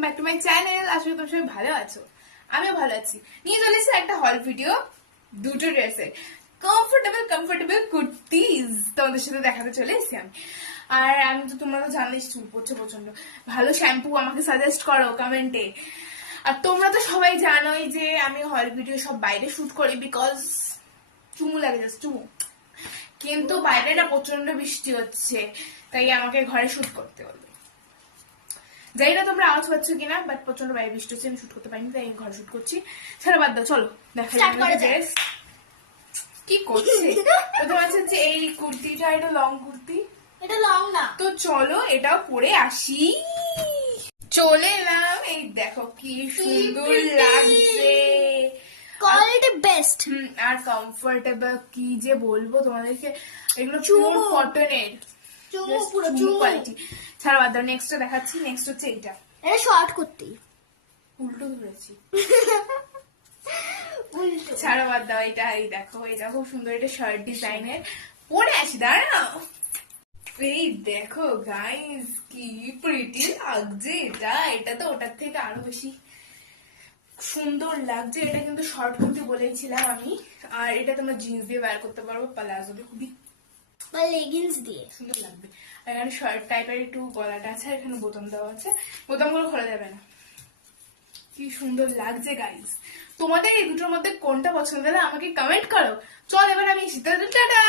Welcome back to my channel. আসলে তোমরা সবাই ভালো আছো, আমিও ভালো আছি। নিয়ে চলে এসেছি একটা হল ভিডিও, দুটো ড্রেসের কমফোর্টেবল কুর্তিজ তোমাদের সাথে দেখাতে চলে এসেছি আমি। আর আমি তো তোমরা তো জানোই চুল পড়ছে প্রচন্ড, ভালো শ্যাম্পু আমাকে সাজেস্ট করো কমেন্টে। আর তোমরা তো সবাই জানোই যে আমি হল ভিডিও সব বাইরে শুট করি, বিকজ চুমু লাগে, জাস্ট চুমু। কিন্তু বাইরে না প্রচন্ড বৃষ্টি হচ্ছে, তাই আমাকে ঘরে শুট করতে হলো। জানি না তোমরা আওয়াজ পাচ্ছ কিনা, বাট প্রচন্ড বাইরে বৃষ্টি হচ্ছে, আমি শুট করতে পারিনি, তাই ঘরে শুট করছি। ছাড়া বাদ দাও, চলো দেখা যাক কি করছে। প্রথমে হচ্ছে এই কুর্তিটা, এটা লং কুর্তি, এটা লং না তো চলো এটাও পরে আসি। চলে এলাম, এই দেখো কি সুন্দর লাগছে, কোয়ালিটি বেস্ট আর কমফোর্টেবল কি যে বলবো তোমাদেরকে। এগুলো পিওর কটনের, পুরো কোয়ালিটি। ছাড়া বাদ দাও, নেক্সট দেখাচ্ছি। নেক্সট হচ্ছে এইটা, এটা শর্ট করতে উল্টো ধরেছি। উল্টো ছাড়া বাদ দাও, এটা এই দেখো, এটা খুব সুন্দর, এটা শার্ট ডিজাইনের। পরে আসি, দাঁড়াও। এই দেখো গাইস, কি প্রিটি লাগছে এটা। এটা তো ওটার থেকে আরো বেশি সুন্দর লাগছে। এটা কিন্তু শর্ট কুর্তি বলেছিলাম আমি। আর এটা তোমরা জিন্স দিয়ে বের করতে পারবো, প্লাজো দিয়ে, খুবই বা লেগিংস দিয়ে সুন্দর লাগবে। আর এখানে শার্ট টাইপের একটু গলাটা আছে, আর এখানে বোতাম দেওয়া আছে, বোতামগুলো খোলা যাবে না। কি সুন্দর লাগছে গাইস। তোমাদের এই দুটোর মধ্যে কোনটা পছন্দ হলে আমাকে কমেন্ট করো। চল এবার আমি টাটা।